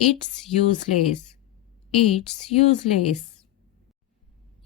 It's useless. It's useless.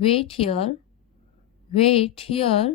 Wait here. Wait here.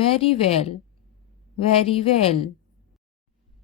Very well. Very well.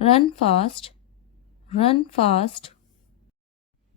Run fast. Run fast.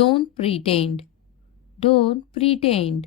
Don't pretend. Don't pretend.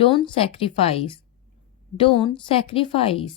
Don't sacrifice. Don't sacrifice.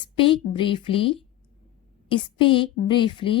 Speak briefly. Speak briefly.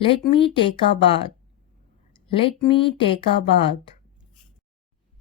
Let me take a bath. Let me take a bath.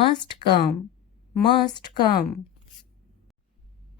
Must come. Must come.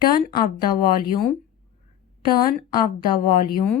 Turn up the volume. Turn up the volume.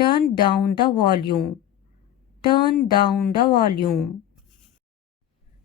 Turn down the volume. Turn down the volume.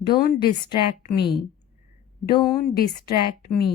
Don't distract me. Don't distract me.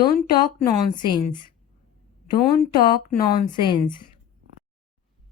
Don't talk nonsense. Don't talk nonsense.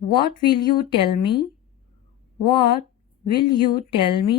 What will you tell me? What will you tell me?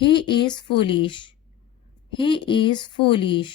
He is foolish. He is foolish.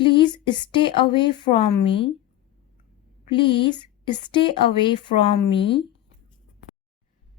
Please stay away from me. Please stay away from me.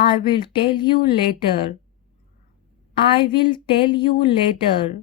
I will tell you later. I will tell you later.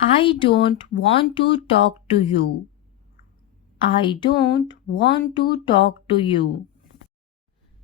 I don't want to talk to you. I don't want to talk to you.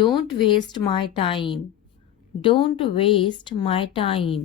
Don't waste my time. Don't waste my time.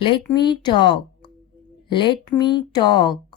Let me talk. Let me talk.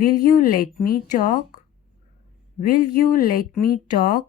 Will you let me talk? Will you let me talk?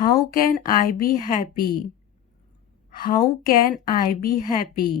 How can I be happy? How can I be happy?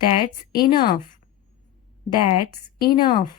That's enough. That's enough.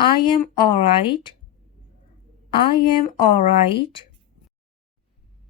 I am alright. I am alright.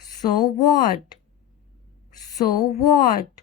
So what? So what?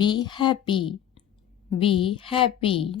Be happy. Be happy.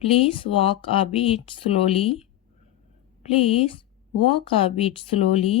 Please walk a bit slowly. Please walk a bit slowly.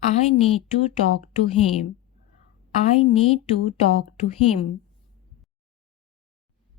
I need to talk to him. I need to talk to him.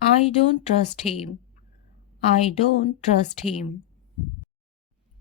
I don't trust him. I don't trust him.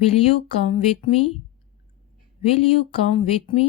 Will you come with me? Will you come with me?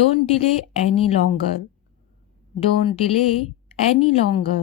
Don't delay any longer. Don't delay any longer.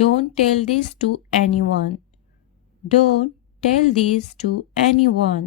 Don't tell this to anyone. Don't tell this to anyone.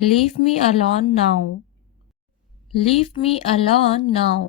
Leave me alone now. Leave me alone now.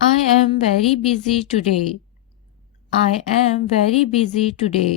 I am very busy today. I am very busy today.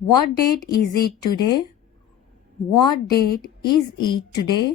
What date is it today? What date is it today?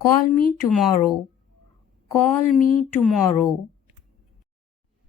Call me tomorrow. Call me tomorrow.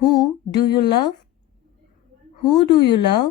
Who do you love? Who do you love?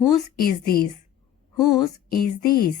Whose is this? Whose is this?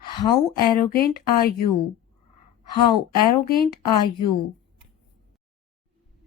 How arrogant are you? how arrogant are you.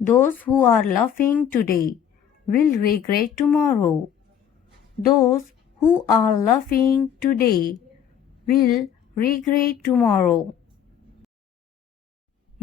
Those who are laughing today will regret tomorrow. Those who are laughing today will regret tomorrow.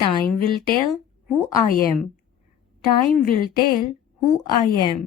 Time will tell who I am. Time will tell who I am.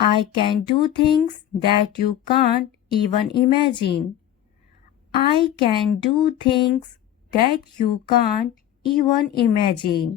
I can do things that you can't even imagine. I can do things that you can't even imagine.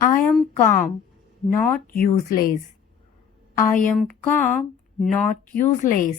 I am calm, not useless. I am calm, not useless.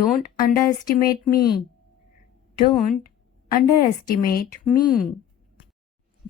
Don't underestimate me. Don't underestimate me.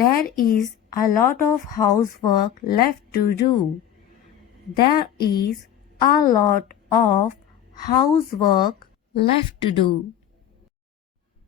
There is a lot of housework left to do. There is a lot of housework left to do.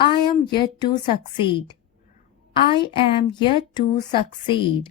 I am yet to succeed. I am yet to succeed.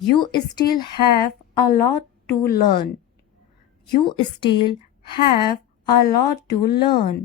You still have a lot to learn. You still have a lot to learn.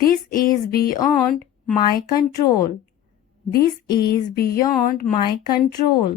This is beyond my control. This is beyond my control.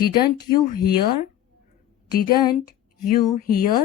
Didn't you hear? Didn't you hear?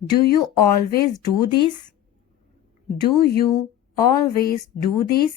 Do you always do this? Do you always do this?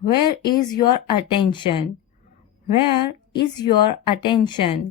Where is your attention? Where is your attention?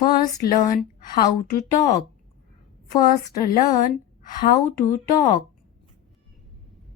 First learn how to talk. First learn how to talk.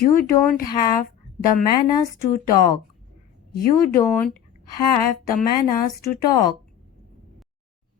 You don't have the manners to talk. You don't have the manners to talk.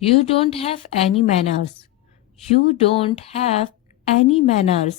You don't have any manners. You don't have any manners.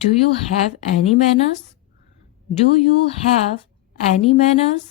Do you have any manners? Do you have any manners?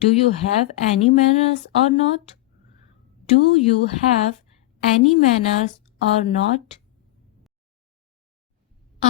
Do you have any manners or not? Do you have any manners or not?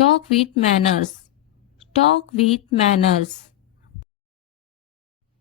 Talk with manners. Talk with manners.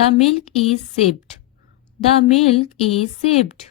The milk is sipped. The milk is sipped.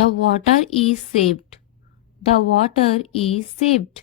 The water is sipped. The water is sipped.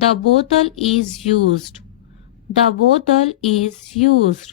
The bottle is used. The bottle is used.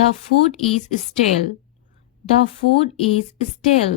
The food is stale. The food is stale.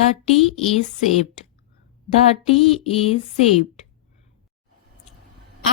The tea is sipped. The tea is sipped.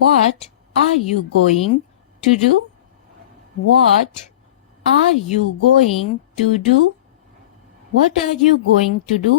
What are you going to do? What are you going to do? What are you going to do?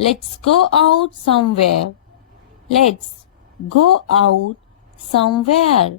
Let's go out somewhere. Let's go out somewhere.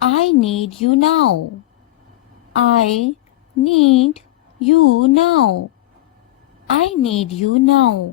I need you now. I need you now. I need you now.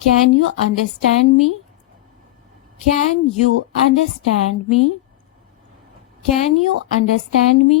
Can you understand me? Can you understand me? Can you understand me?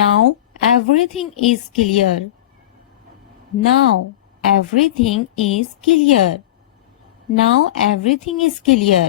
Now everything is clear. Now everything is clear. Now everything is clear.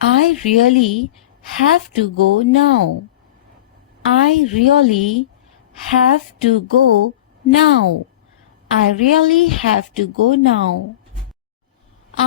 I really have to go now. I really have to go now. I really have to go now.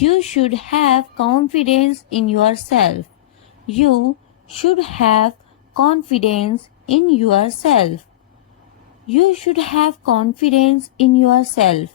You should have confidence in yourself. You should have confidence in yourself. You should have confidence in yourself.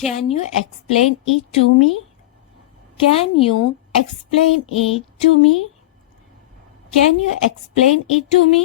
Can you explain it to me? Can you explain it to me? Can you explain it to me?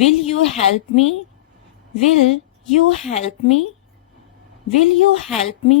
Will you help me? Will you help me? Will you help me?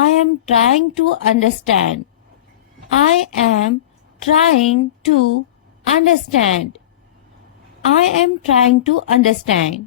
I am trying to understand. I am trying to understand. I am trying to understand.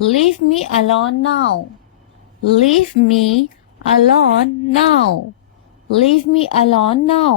Leave me alone now. Leave me alone now. Leave me alone now.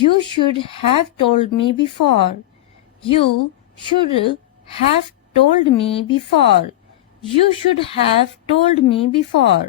You should have told me before. You should have told me before. You should have told me before.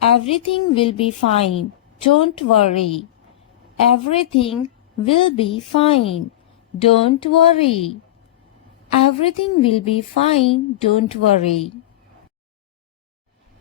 Everything will be fine. Don't worry. Everything will be fine. Don't worry. Everything will be fine. Don't worry.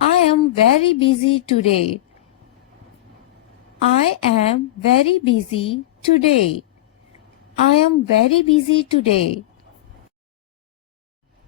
I am very busy today. I am very busy today. I am very busy today.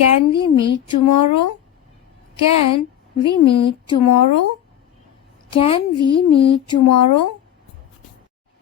Can we meet tomorrow? Can we meet tomorrow? Can we meet tomorrow?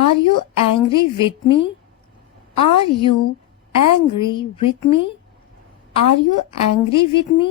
Are you angry with me? Are you angry with me? Are you angry with me?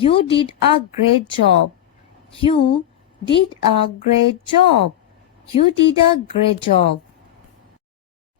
You did a great job. You did a great job. You did a great job.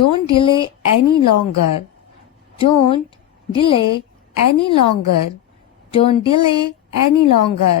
Don't delay any longer. Don't delay any longer. Don't delay any longer.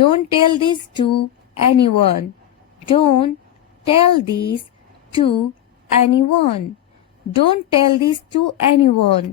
Don't tell this to anyone. Don't tell this to anyone. Don't tell this to anyone.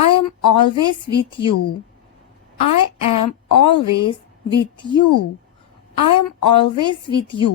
I am always with you. I am always with you. I am always with you.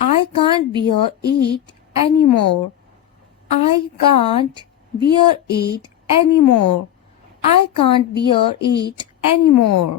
I can't bear it anymore. I can't bear it anymore. I can't bear it anymore.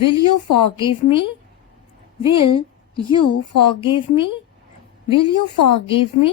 Will you forgive me? Will you forgive me? Will you forgive me?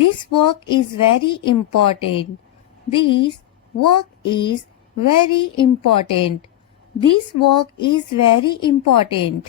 This work is very important. This work is very important. This work is very important.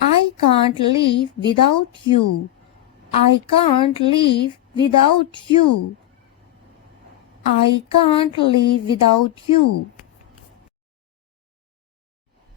I can't live without you. I can't live without you. I can't live without you.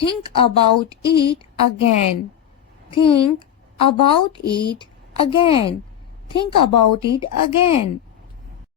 Think about it again. Think about it again. Think about it again.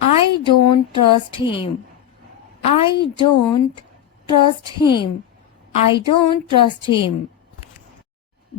I don't trust him. I don't trust him. I don't trust him.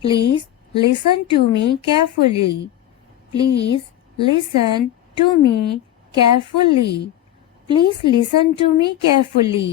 Please listen to me carefully. Please listen to me carefully. Please listen to me carefully.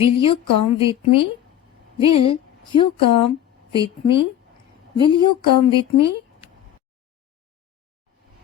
Will you come with me? Will you come with me? Will you come with me?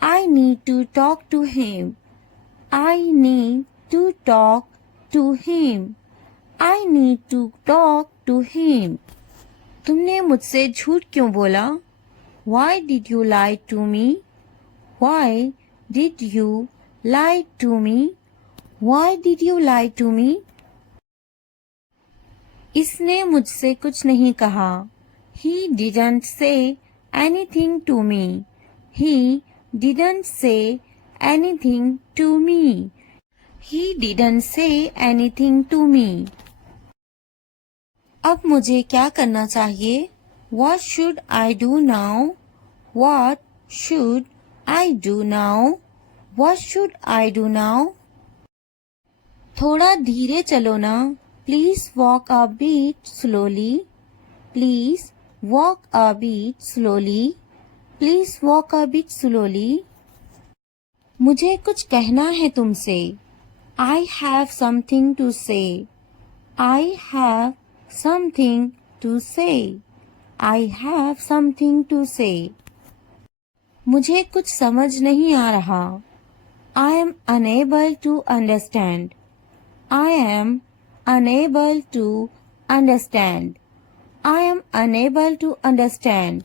I need to talk to him. I need to talk to him. I need to talk to him. तुमने मुझसे झूठ क्यों बोला? Why did you lie to me? Why did you lie to me? Why did you lie to me? इसने मुझसे कुछ नहीं कहा. He didn't say anything to me. He didn't say anything to me. He didn't say anything to me. अब मुझे क्या करना चाहिए? What should I do now? What should I do now? What should I do now? थोड़ा धीरे चलो ना. Please walk a bit slowly. Please walk a bit slowly. Please walk a bit slowly. मुझे कुछ कहना है तुमसे. I have something to say. I have something to say. I have something to say. मुझे कुछ समझ नहीं आ रहा. I am unable to understand. I am unable to understand. I am unable to understand.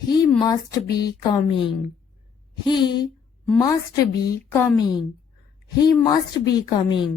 He must be coming. He must be coming. He must be coming.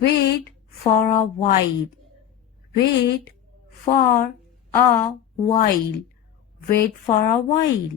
Wait for a while. Wait for a while. Wait for a while.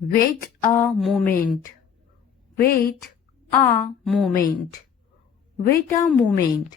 Wait a moment. Wait a moment. Wait a moment.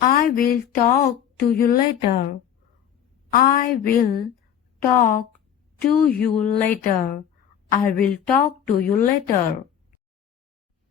I will talk to you later. I will talk to you later. I will talk to you later.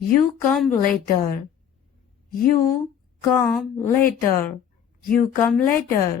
You come later. You come later. You come later.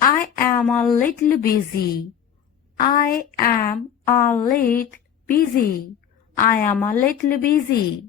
I am a little busy. I am a little busy. I am a little busy.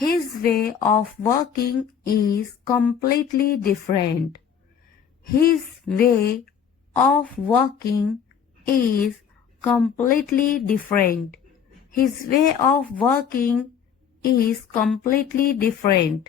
His way of working is completely different. His way of working is completely different. His way of working is completely different.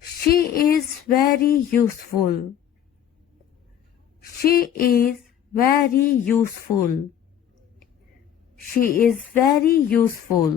She is very useful. She is very useful. She is very useful.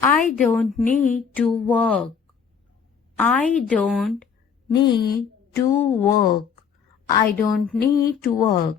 I don't need to work. I don't need to work. I don't need to work.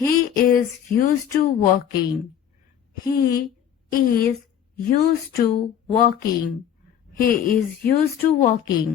He is used to working. He is used to working. He is used to working.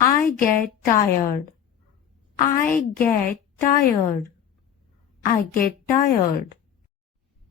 I get tired. I get tired. I get tired.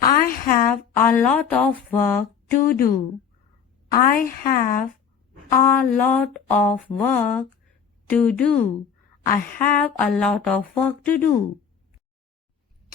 I have a lot of work to do. I have a lot of work to do. I have a lot of work to do.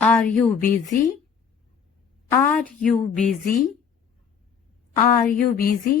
Are you busy? Are you busy? Are you busy?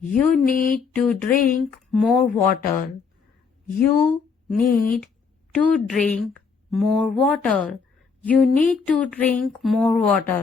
You need to drink more water. You need to drink more water. You need to drink more water.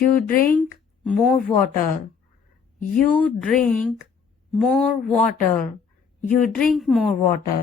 You drink more water. You drink more water. You drink more water.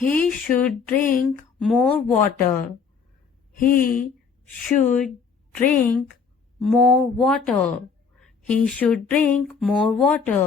He should drink more water. He should drink more water. He should drink more water.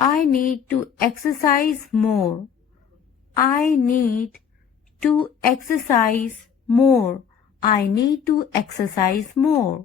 I need to exercise more. I need to exercise more. I need to exercise more.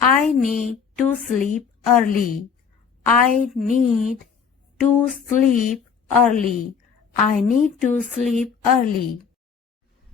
I need to sleep early. I need to sleep early. I need to sleep early.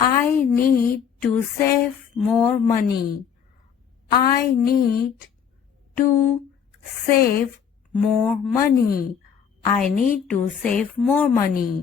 I need to save more money. I need to save more money. I need to save more money.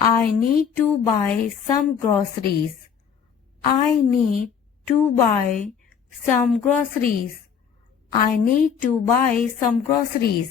I need to buy some groceries. I need to buy some groceries. I need to buy some groceries.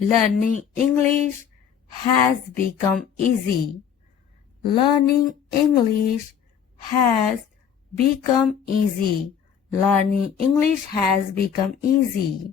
Learning English has become easy. Learning English has become easy. Learning English has become easy.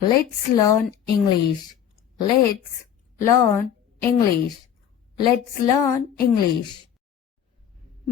Let's learn English. Let's learn English. Let's learn English.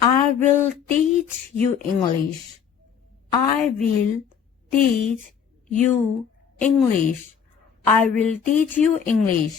I will teach you English. I will teach you English. I will teach you English.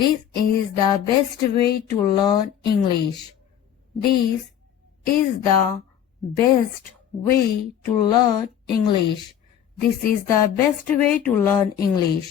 This is the best way to learn English. This is the best way to learn English. This is the best way to learn English.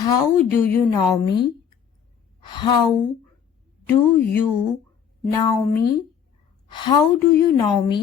How do you know me? How do you know me? How do you know me?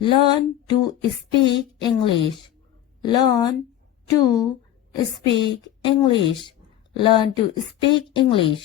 Learn to speak English. Learn to speak English. Learn to speak English.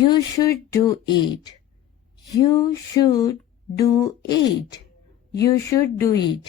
You should do it. You should do it. You should do it.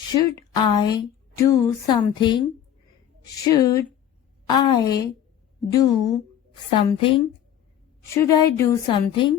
Should I do something? Should I do something? Should I do something?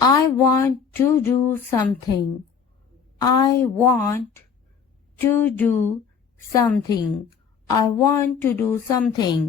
I want to do something. I want to do something. I want to do something.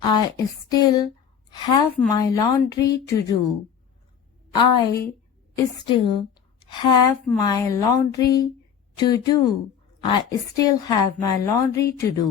I still have my laundry to do. I still have my laundry to do. I still have my laundry to do.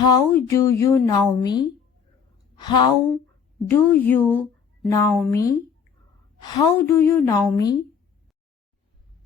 How do you know me? How do you know me? How do you know me?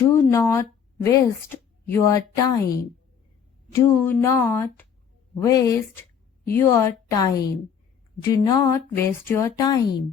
Do not waste your time. Do not waste your time. Do not waste your time.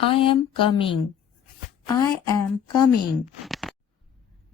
I am coming. I am coming.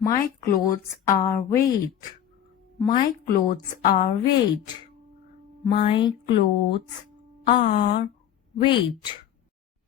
My clothes are wet. My clothes are wet. My clothes are wet.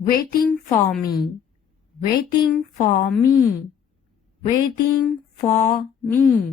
Waiting for me. Waiting for me. Waiting for me.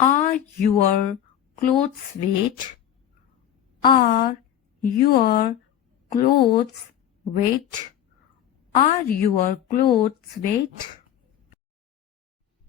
Are your clothes wet? Are your clothes wet? Are your clothes wet?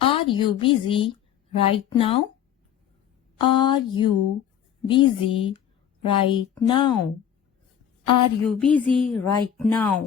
Are you busy right now? Are you busy right now? Are you busy right now?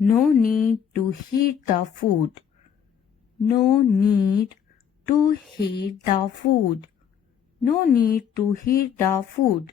No need to heat the food. No need to heat the food. No need to heat the food.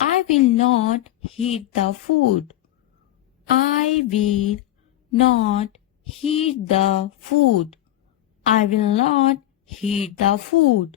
I will not heat the food. I will not heat the food. I will not heat the food.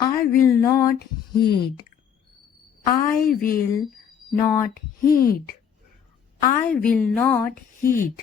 I will not heat. I will not heat. I will not heat.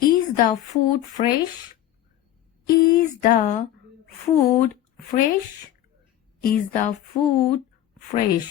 Is the food fresh? Is the food fresh? Is the food fresh?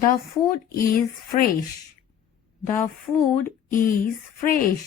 The food is fresh. The food is fresh.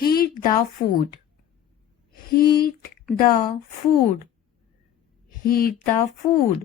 Heat the food. Heat the food. Heat the food.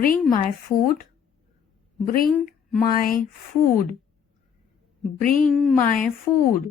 Bring my food. Bring my food. Bring my food.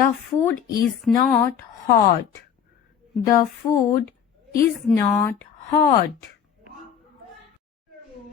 The food is not hot. The food is not hot.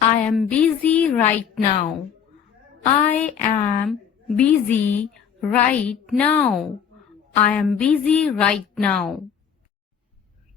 I am busy right now. I am busy right now. I am busy right now.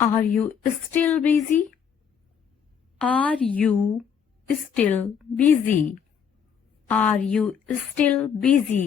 Are you still busy? Are you still busy? Are you still busy?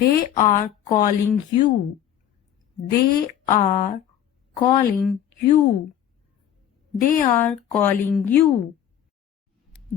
They are calling you. They are calling you. They are calling you.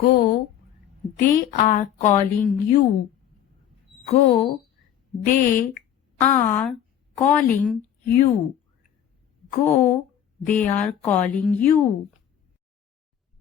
Go. They are calling you. Go. They are calling you. Go. They are calling you.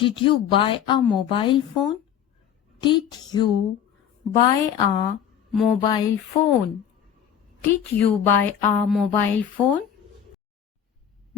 Did you buy a mobile phone? Did you buy a mobile phone? Did you buy a mobile phone?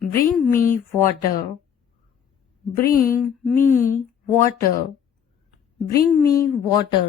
Bring me water. Bring me water. Bring me water.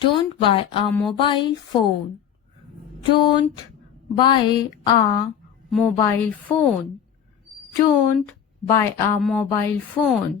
Don't buy a mobile phone. Don't buy a mobile phone. Don't buy a mobile phone.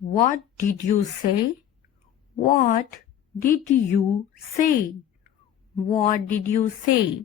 What did you say? What did you say? What did you say?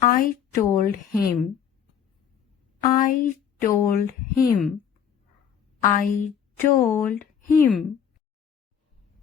I told him. I told him. I told him.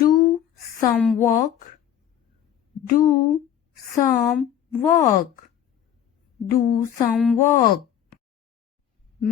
Do some work. Do some work. Do some work.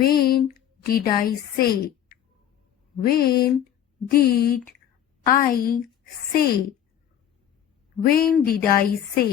When did I say? When did I say? When did I say?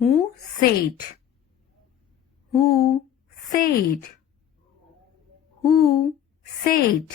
Who said? Who said? Who said?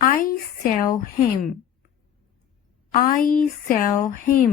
I saw him. I saw him.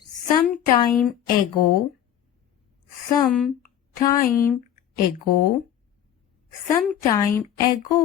Some time ago. Some time ago. Some time ago.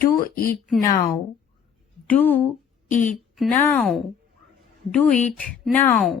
Do it now. Do it now. Do it now.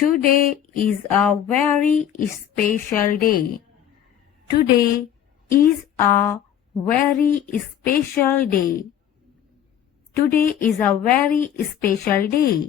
Today is a very special day. Today is a very special day. Today is a very special day.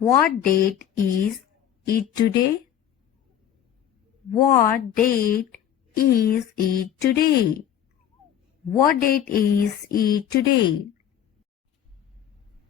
What date is it today? What date is it today? What date is it today?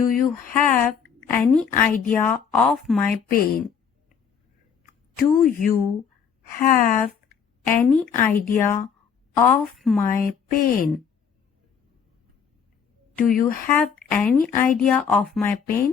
Do you have any idea of my pain? Do you have any idea of my pain? Do you have any idea of my pain?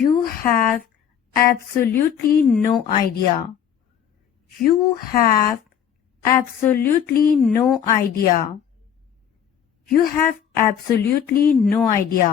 You have absolutely no idea. You have absolutely no idea. You have absolutely no idea.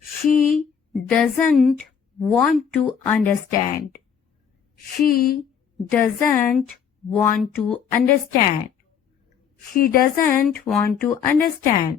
She doesn't want to understand. She doesn't want to understand. She doesn't want to understand.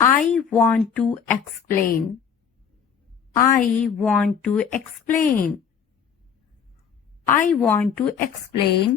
I want to explain. I want to explain. I want to explain.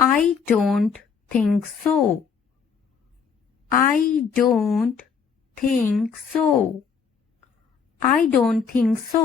I don't think so. I don't think so. I don't think so.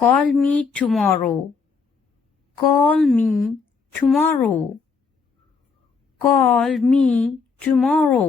Call me tomorrow. Call me tomorrow. Call me tomorrow.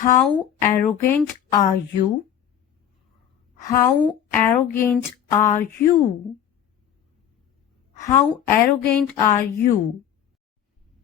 How arrogant are you? How arrogant are you? How arrogant are you?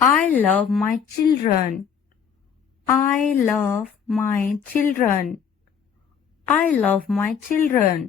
I love my children. I love my children. I love my children.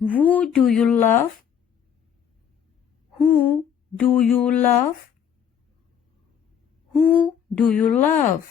Who do you love? Who do you love? Who do you love?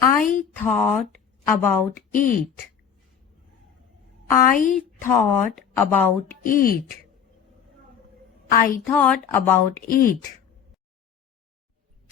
I thought about it. I thought about it. I thought about it.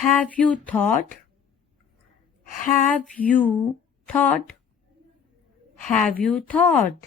Have you thought? Have you thought? Have you thought?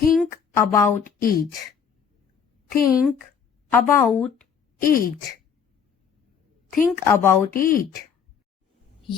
Think about it. Think about it. Think about it.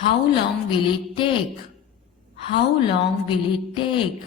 How long will it take? How long will it take?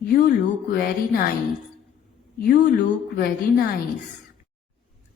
You look very nice. You look very nice.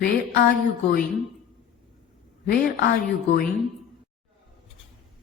Where are you going? Where are you going?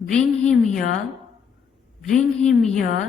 Bring him here. Bring him here.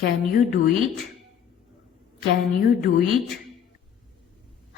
Can you do it? Can you do it?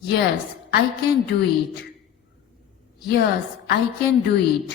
Yes, I can do it. Yes, I can do it.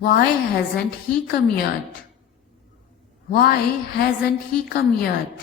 Why hasn't he come yet? Why hasn't he come yet?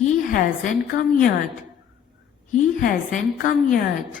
He hasn't come yet. He hasn't come yet.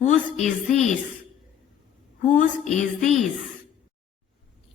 Whose is this? Whose is this?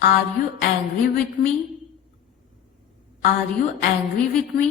Are you angry with me? Are you angry with me?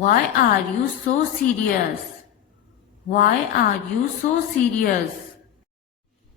Why are you so serious? Why are you so serious?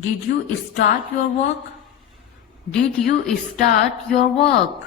Did you start your work? Did you start your work?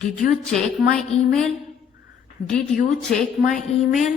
Did you check my email? Did you check my email?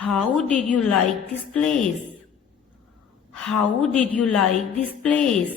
How did you like this place? How did you like this place?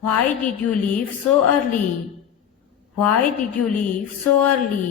Why did you leave so early? Why did you leave so early?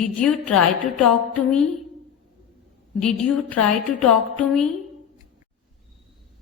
Did you try to talk to me? Did you try to talk to me?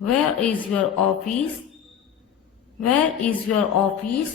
Where is your office? Where is your office?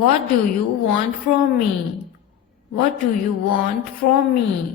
What do you want from me? What do you want from me?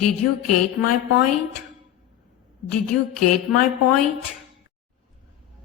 Did you get my point? Did you get my point?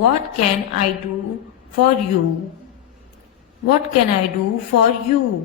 What can I do for you? What can I do for you?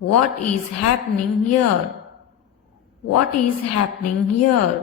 What is happening here? What is happening here?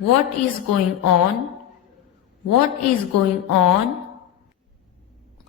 What is going on? What is going on?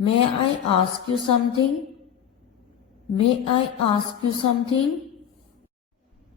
May I ask you something? May I ask you something?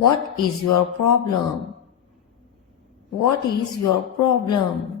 What is your problem? What is your problem?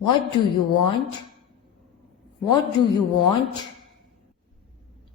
What do you want? What do you want?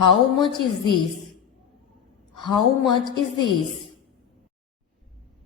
How much is this? How much is this?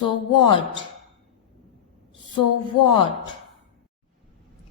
So what? So what?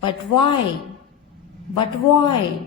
But why? But why?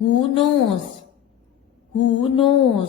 Who knows? Who knows?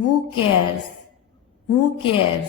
Who cares? Who cares?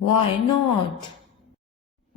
Why not?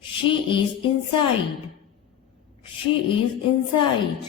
She is inside. She is inside.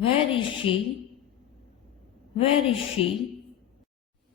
Where is she? Where is she?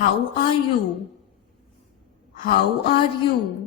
How are you? How are you?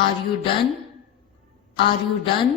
Are you done? Are you done?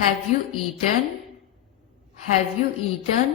Have you eaten? Have you eaten?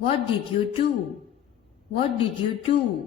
What did you do? What did you do?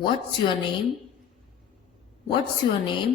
What's your name? What's your name?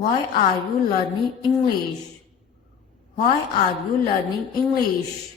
Why are you learning English? Why are you learning English?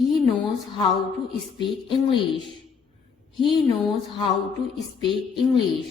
He knows how to speak English. He knows how to speak English.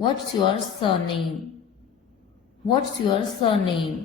What's your surname? What's your surname?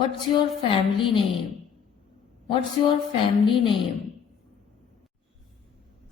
What's your family name? What's your family name?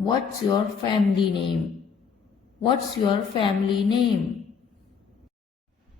What's your family name? What's your family name?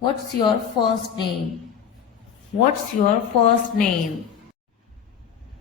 What's your first name? What's your first name?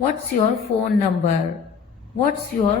What's your phone number? What's your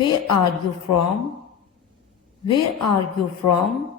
Where are you from? Where are you from?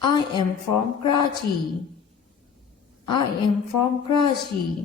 I am from Karachi. I am from Karachi.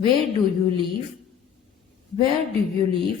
Where do you live? Where do you live?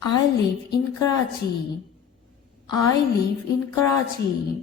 I live in Karachi. I live in Karachi.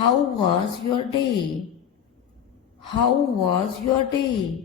How was your day? How was your day?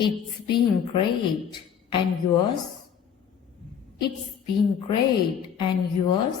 It's been great. And yours? It's been great. And yours?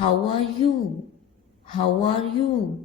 How are you? How are you?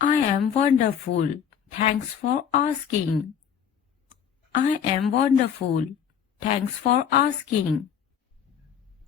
I am wonderful. Thanks for asking. I am wonderful. Thanks for asking.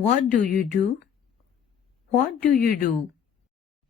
What do you do? What do you do?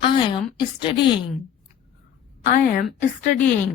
I am studying. I am studying.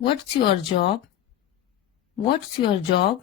What's your job? What's your job?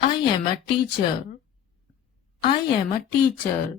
I am a teacher. I am a teacher.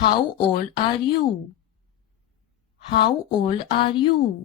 How old are you? How old are you?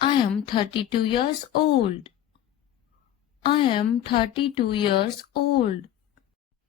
I am 32 years old. I am 32 years old.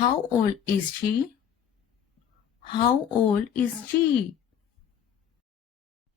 How old is she? How old is she?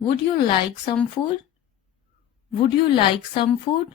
Would you like some food? Would you like some food?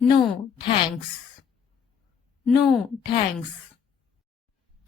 No, thanks. No, thanks.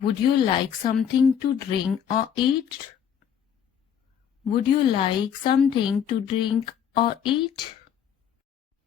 Would you like something to drink or eat? Would you like something to drink or eat?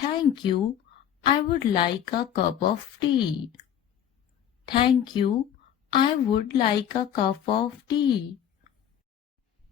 Thank you, I would like a cup of tea. Thank you, I would like a cup of tea.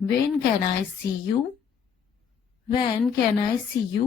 When can I see you? When can I see you?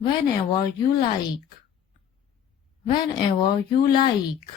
Whenever you like. Whenever you like.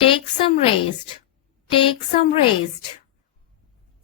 Take some rest. Take some rest.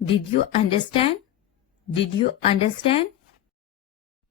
Did you understand? Did you understand?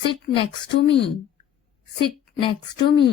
Sit next to me. Sit next to me.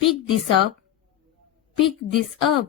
Pick this up. Pick this up.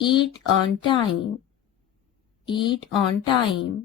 Eat on time. Eat on time.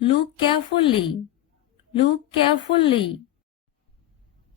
Look carefully. Look carefully.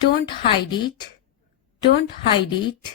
Don't hide it. Don't hide it.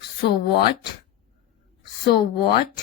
So what? So what?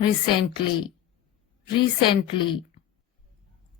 Recently. Recently.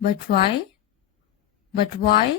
But why? But why?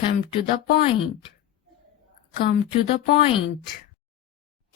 Come to the point. Come to the point.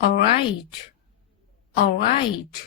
Alright. Alright.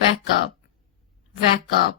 Wake up. Wake up.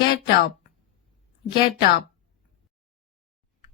Get up. Get up.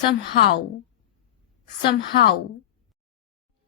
Somehow. Somehow.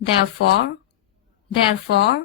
Therefore. Therefore.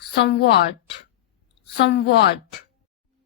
Somewhat. Somewhat.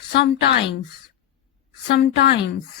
Sometimes. Sometimes.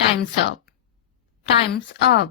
Time's up. Time's up.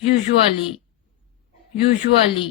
Usually. Usually.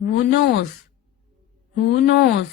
Who knows? Who knows?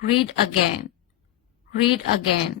Read again. Read again.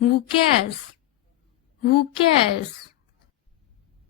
Who cares? Who cares?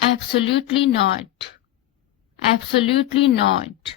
Absolutely not. Absolutely not.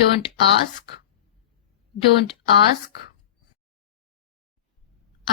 Don't ask. Don't ask.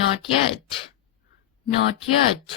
Not yet. Not yet.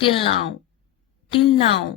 Till now. Till now.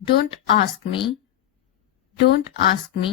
Don't ask me. Don't ask me.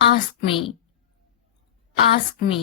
Ask me. Ask me.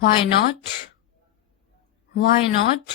Why not? Why not?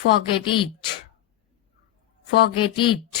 Forget it. Forget it.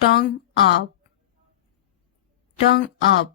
Tongue up. Tongue up.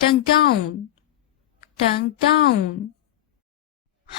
Tongue down. Tongue down.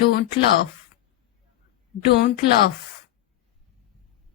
Don't laugh. Don't laugh.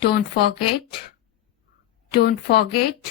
Don't forget. Don't forget.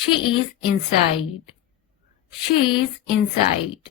She is inside. She is inside.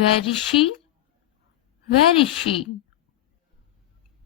Where is she? Where is she?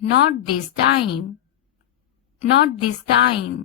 Not this time. Not this time.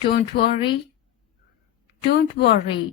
Don't worry. Don't worry.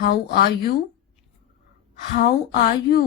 How are you? How are you?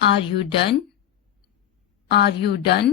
Are you done? Are you done?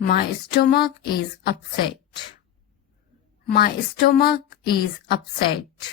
My stomach is upset. My stomach is upset.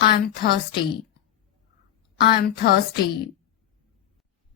I'm thirsty. I'm thirsty.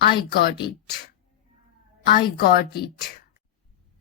I got it. I got it.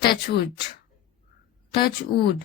Touch wood. Touch wood.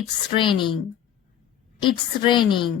It's raining. It's raining.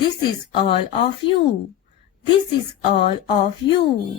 This is all of you. This is all of you.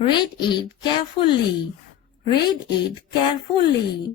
Read it carefully. Read it carefully.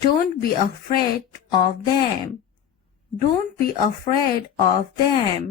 Don't be afraid of them. Don't be afraid of them.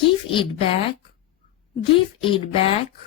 Give it back. Give it back.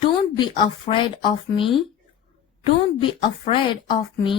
Don't be afraid of me. Don't be afraid of me.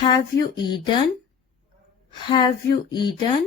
Have you eaten? Have you eaten?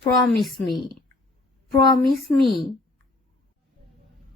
Promise me. Promise me.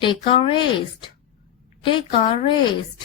Take a rest. Take a rest.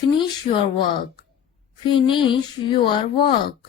Finish your work. Finish your work.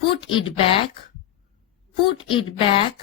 Put it back. Put it back.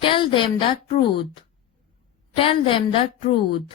Tell them the truth. Tell them the truth.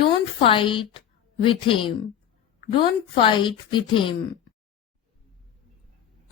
Don't fight with him. Don't fight with him.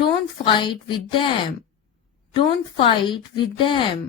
Don't fight with them. Don't fight with them.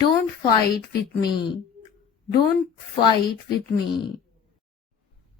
Don't fight with me. Don't fight with me.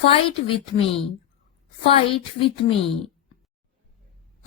Fight with me. Fight with me.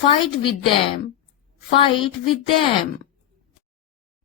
Fight with them. Fight with them.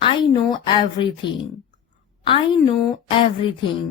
I know everything. I know everything.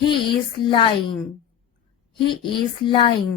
He is lying. He is lying.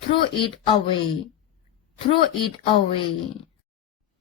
Throw it away. Throw it away.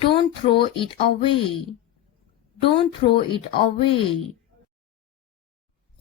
Don't throw it away. Don't throw it away.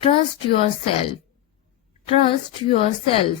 Trust yourself. Trust yourself.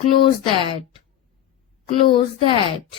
Close that. Close that.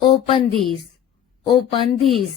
Open this. Open this.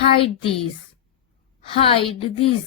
Hide this. Hide this.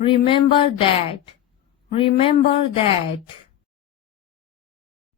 Remember that. Remember that.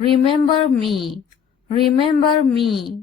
Remember me. Remember me.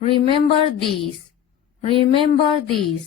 Remember this. Remember this.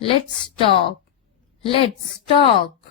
Let's talk. Let's talk.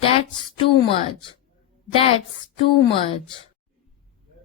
That's too much. That's too much.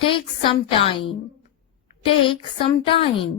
Take some time. Take some time.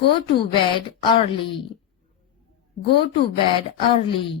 Go to bed early. Go to bed early.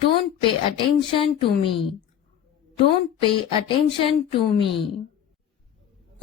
Don't pay attention to me. Don't pay attention to me.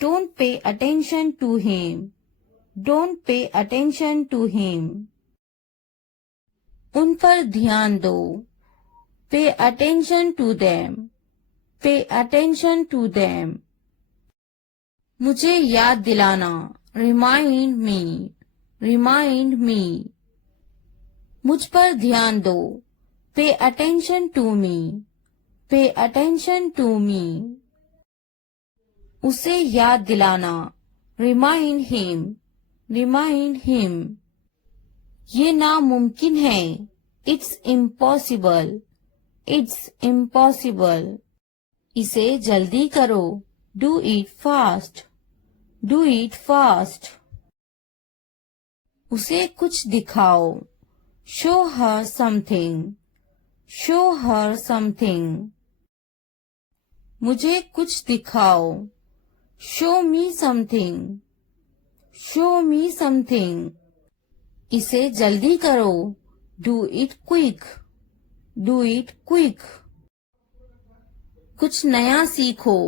Don't pay attention to him. Don't pay attention to him. उन पर ध्यान दो. Pay attention to them. Pay attention to them. मुझे याद दिलाना. Remind me. Remind me. मुझ पर ध्यान दो. Pay attention to me. Pay attention to me. उसे याद दिलाना. Remind him. Remind him. ये नामुमकिन है. It's impossible. It's impossible. इसे जल्दी करो. Do it fast. Do it fast. उसे कुछ दिखाओ. Show her something. Show her something. मुझे कुछ दिखाओ. Show me something. Show me something. इसे जल्दी करो. Do it quick. Do it quick. कुछ नया सीखो.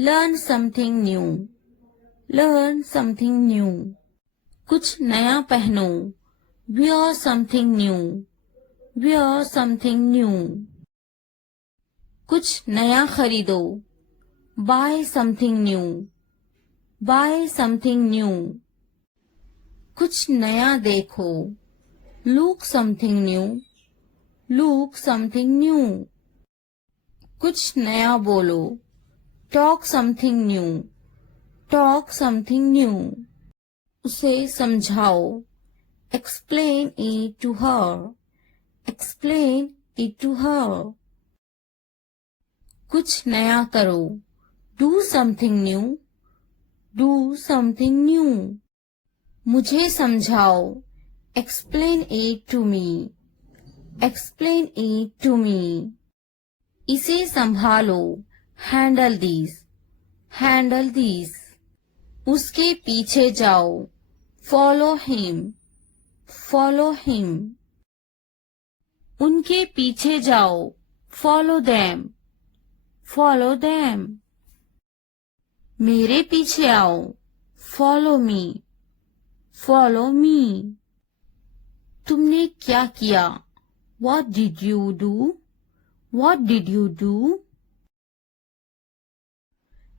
Learn something new. Learn something new. कुछ नया पहनो. Wear something new. Wear something new. कुछ नया खरीदो. Buy something new. Buy something new. कुछ नया देखो. Look something new. Look something new. कुछ नया बोलो. Talk something new. Talk something new. उसे समझाओ. Explain it to her. Explain it to her. कुछ नया करो. Do something new. Do something new. मुझे समझाओ. Explain it to me. Explain it to me. इसे संभालो. Handle these. Handle these. उसके पीछे जाओ. Follow him. Follow him. उनके पीछे जाओ. Follow them. Follow them. मेरे पीछे आओ. Follow me. Follow me. तुमने क्या किया? What did you do? What did you do?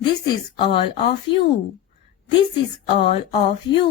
This is all of you. This is all of you.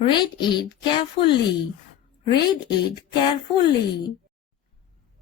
Read it carefully. Read it carefully.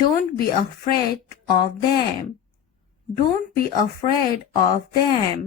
Don't be afraid of them. Don't be afraid of them.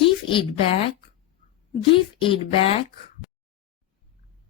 Give it back. Give it back.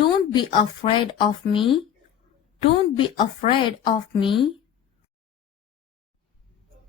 Don't be afraid of me. Don't be afraid of me.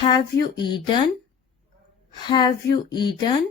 Have you eaten? Have you eaten?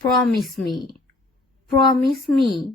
Promise me. Promise me.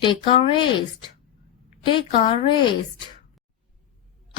Take a rest. Take a rest.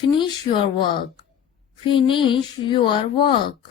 Finish your work. Finish your work.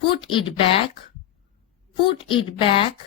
Put it back. Put it back.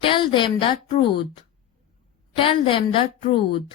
Tell them the truth. Tell them the truth.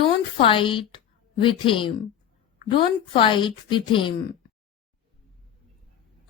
Don't fight with him. Don't fight with him.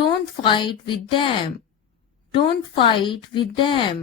Don't fight with them. Don't fight with them.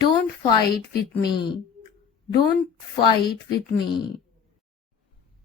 Don't fight with me. Don't fight with me.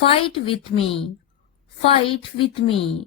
Fight with me. Fight with me.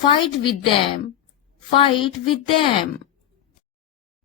Fight with them. Fight with them.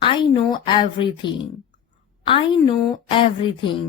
I know everything. I know everything.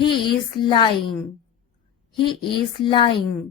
He is lying. He is lying.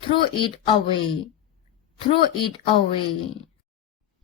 Throw it away. Throw it away.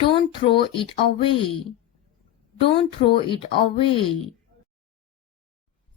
Don't throw it away. Don't throw it away.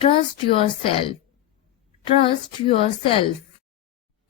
Trust yourself. Trust yourself.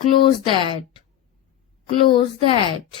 Close that. Close that.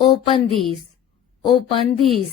Open this. Open this.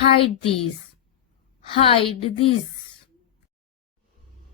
Hide this. Hide this.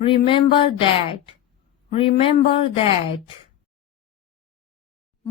Remember that. Remember that.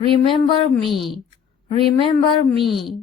Remember me. Remember me.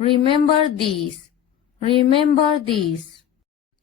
Remember this. Remember this.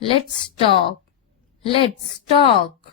Let's talk. Let's talk.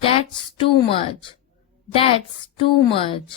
That's too much. That's too much.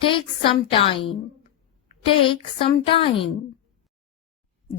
Take some time. Take some time.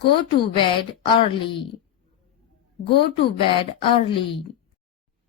Go to bed early. Go to bed early.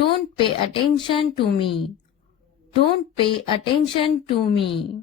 Don't pay attention to me. Don't pay attention to me.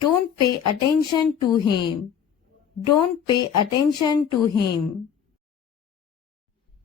Don't pay attention to him. Don't pay attention to him.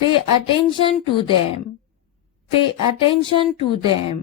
Pay attention to them. Pay attention to them.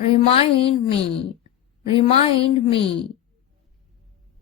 Remind me. Remind me.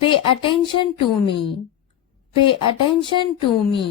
Pay attention to me. Pay attention to me.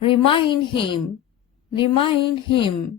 Remind him. Remind him.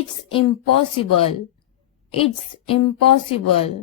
It's impossible. It's impossible.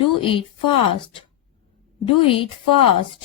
Do it fast. Do it fast.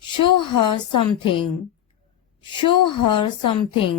Show her something. Show her something.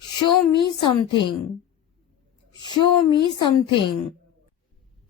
Show me something. Show me something.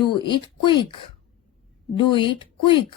Do it quick. Do it quick.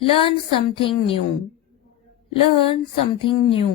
Learn something new. Learn something new.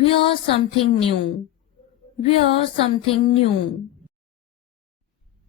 Wear something new. Wear something new.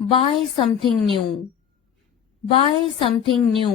Buy something new. Buy something new.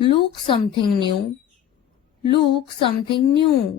Look something new. Look something new.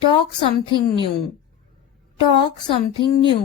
Talk something new. Talk something new.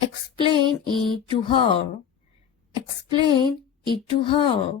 Explain it to her. Explain it to her.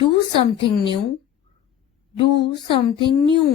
Do something new. Do something new.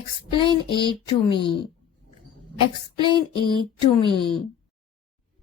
Explain it to me. Explain it to me.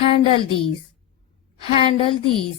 Handle this. Handle this.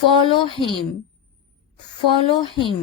Follow him. Follow him.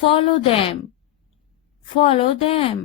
Follow them. Follow them.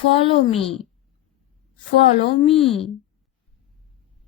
Follow me. Follow me.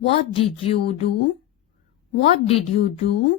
What did you do? What did you do?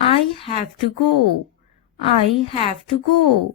I have to go. I have to go.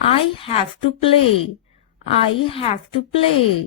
I have to play. I have to play.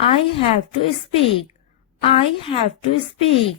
I have to speak. I have to speak.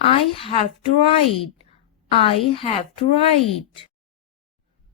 I have to write. I have to write.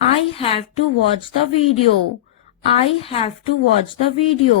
I have to watch the video. I have to watch the video.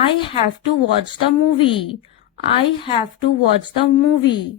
I have to watch the movie. I have to watch the movie.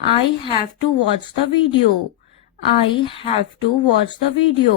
I have to watch the video. I have to watch the video.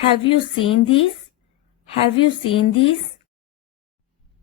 Have you seen this? Have you seen this?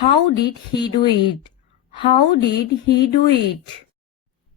How did he do it? How did he do it?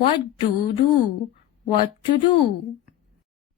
What to do? What to do?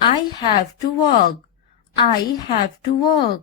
I have to work. I have to work.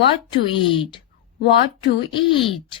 What to eat? What to eat?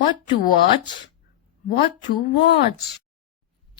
What to watch? What to watch?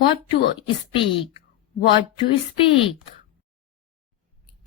What to speak? What to speak?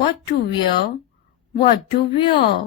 What to wear? What to wear?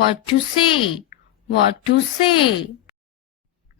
What to say? What to say?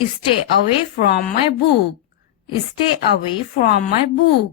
Stay away from my book. Stay away from my book.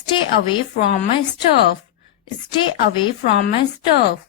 Stay away from my stuff. Stay away from my stuff.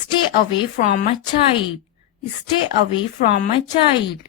Stay away from my child. Stay away from my child.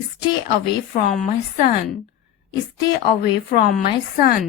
Stay away from my son. Stay away from my son.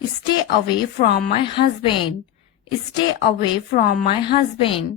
Stay away from my husband. Stay away from my husband.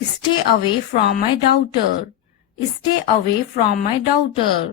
Stay away from my daughter. Stay away from my daughter.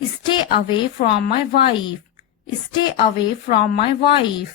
Stay away from my wife. Stay away from my wife.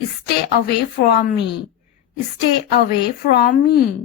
Stay away from me. Stay away from me.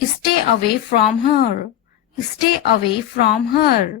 Stay away from her. Stay away from her.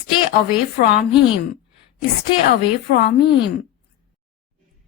Stay away from him. Stay away from him.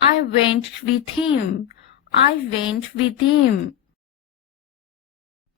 I went with him. I went with him.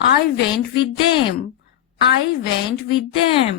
I went with them. I went with them.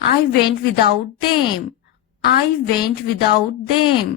I went without them. I went without them.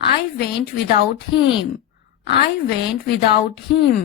I went without him. I went without him.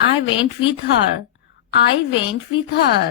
I went with her. I went with her.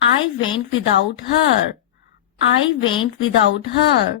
I went without her. I went without her.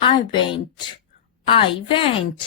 I went. I went.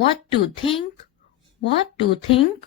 What to think? What to think?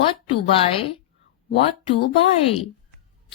What to buy? What to buy?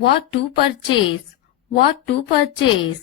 What to purchase? What to purchase?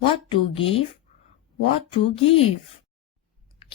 What to give? What to give?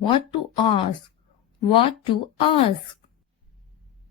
What to ask? What to ask?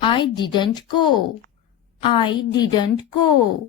I didn't go. I didn't go.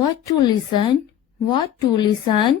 What to listen? What to listen?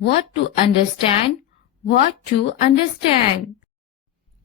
What to understand? What to understand?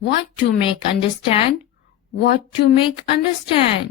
What to make understand? What to make understand?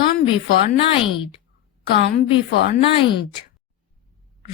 Come before night. Come before night.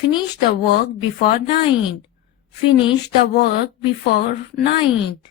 Finish the work before night. Finish the work before night.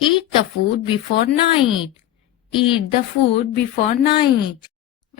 Eat the food before night. Eat the food before night.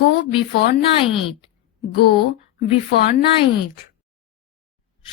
Go before night. Go before night.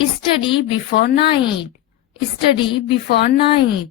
Study before night. Study before night.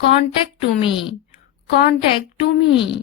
Contact to me. Contact to me.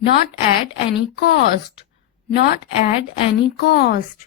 Not at any cost. Not at any cost.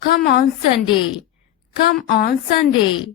Come on Sunday. Come on Sunday.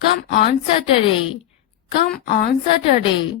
Come on Saturday. Come on Saturday.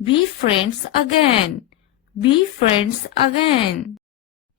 Be friends again. Be friends again.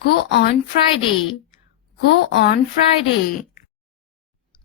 Go on Friday. Go on Friday.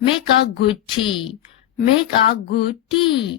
Make a good tea. Make a good tea.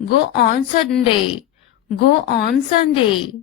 Go on Sunday. Go on Sunday.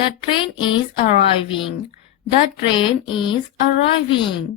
The train is arriving. The train is arriving.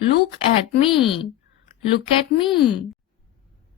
Look at me. Look at me.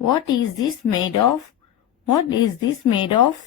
What is this made of? What is this made of?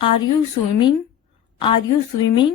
Are you swimming? Are you swimming?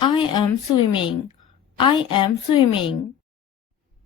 I am swimming. I am swimming.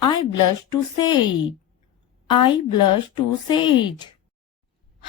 I blush to say it. I blush to say it.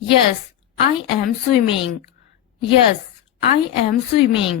Yes, I am swimming. Yes, I am swimming.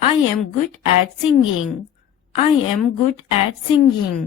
I am good at singing. I am good at singing.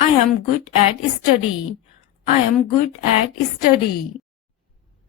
I am good at study. I am good at study.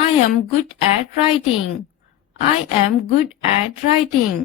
I am good at writing. I am good at writing.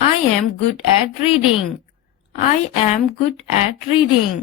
I am good at reading. I am good at reading.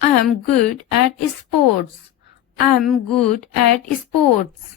I am good at sports. I am good at sports.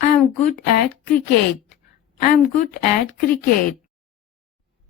I am good at cricket. I am good at cricket.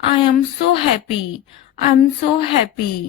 I am so happy. I am so happy.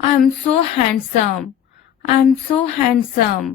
I am so handsome. I am so handsome.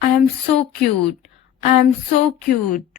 I am so cute. I am so cute.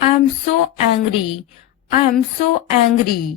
I am so angry. I am so angry.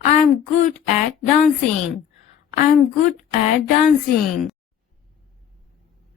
I am good at dancing. I am good at dancing.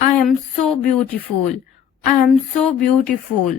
I am so beautiful. I am so beautiful.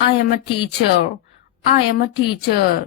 I am a teacher. I am a teacher.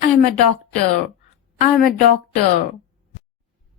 I am a doctor. I am a doctor.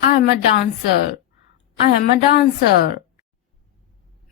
I am a dancer. I am a dancer.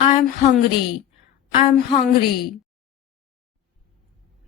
I am hungry. I am hungry.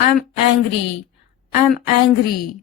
I am angry. I am angry.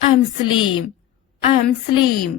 I am slim. I am slim.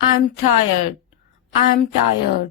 I am tired. I am tired.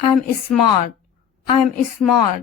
I am smart. I am smart.